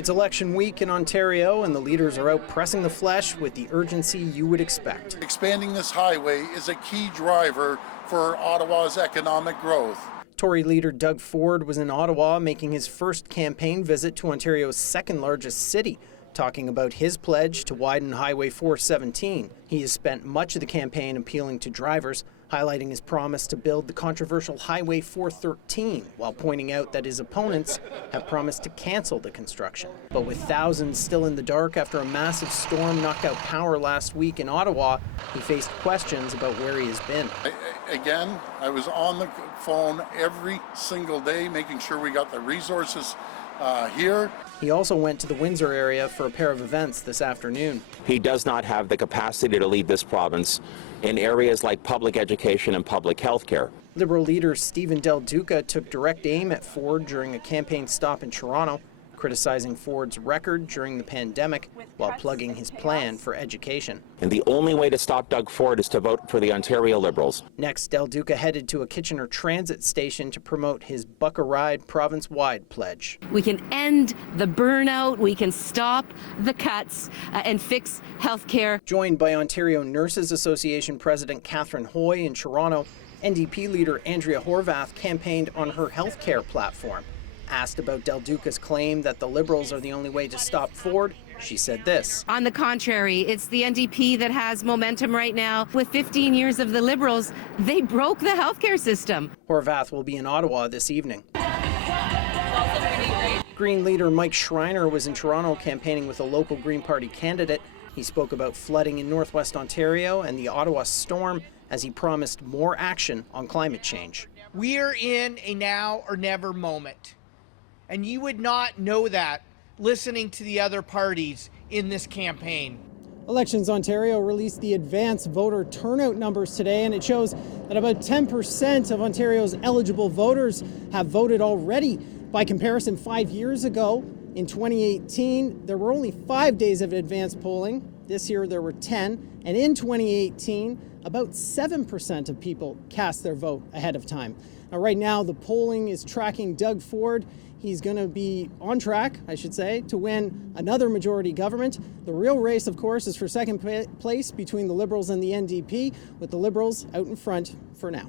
It's election week in Ontario, and the leaders are out pressing the flesh with the urgency you would expect. Expanding this highway is a key driver for Ottawa's economic growth. Tory leader Doug Ford was in Ottawa making his first campaign visit to Ontario's second largest city, talking about his pledge to widen Highway 417. He has spent much of the campaign appealing to drivers, highlighting his promise to build the controversial Highway 413, while pointing out that his opponents have promised to cancel the construction. But with thousands still in the dark after a massive storm knocked out power last week in Ottawa, he faced questions about where he has been. I was on the phone every single day, making sure we got the resources here. He also went to the Windsor area for a pair of events this afternoon. He does not have the capacity to lead this province in areas like public education and public health care. Liberal leader Stephen Del Duca took direct aim at Ford during a campaign stop in Toronto, criticizing Ford's record during the pandemic while plugging his plan for education. And the only way to stop Doug Ford is to vote for the Ontario Liberals. Next, Del Duca headed to a Kitchener transit station to promote his Buck a Ride province-wide pledge. We can end the burnout, we can stop the cuts and fix health care. Joined by Ontario Nurses Association President Catherine Hoy in Toronto, NDP leader Andrea Horvath campaigned on her health care platform. Asked about Del Duca's claim that the Liberals are the only way to stop Ford, she said this. On the contrary, it's the NDP that has momentum right now. With 15 years of the Liberals, they broke the healthcare system. Horvath will be in Ottawa this evening. Green leader Mike Schreiner was in Toronto campaigning with a local Green Party candidate. He spoke about flooding in northwest Ontario and the Ottawa storm as he promised more action on climate change. We're in a now or never moment. And you would not know that listening to the other parties in this campaign. Elections Ontario released the advanced voter turnout numbers today, and it shows that about 10% of Ontario's eligible voters have voted already. By comparison, 5 years ago, in 2018, there were only 5 days of advanced polling. This year there were 10, and in 2018, about 7% of people cast their vote ahead of time. Now, right now, the polling is tracking Doug Ford. He's going to be on track, I should say, to win another majority government. The real race, of course, is for second place between the Liberals and the NDP, with the Liberals out in front for now.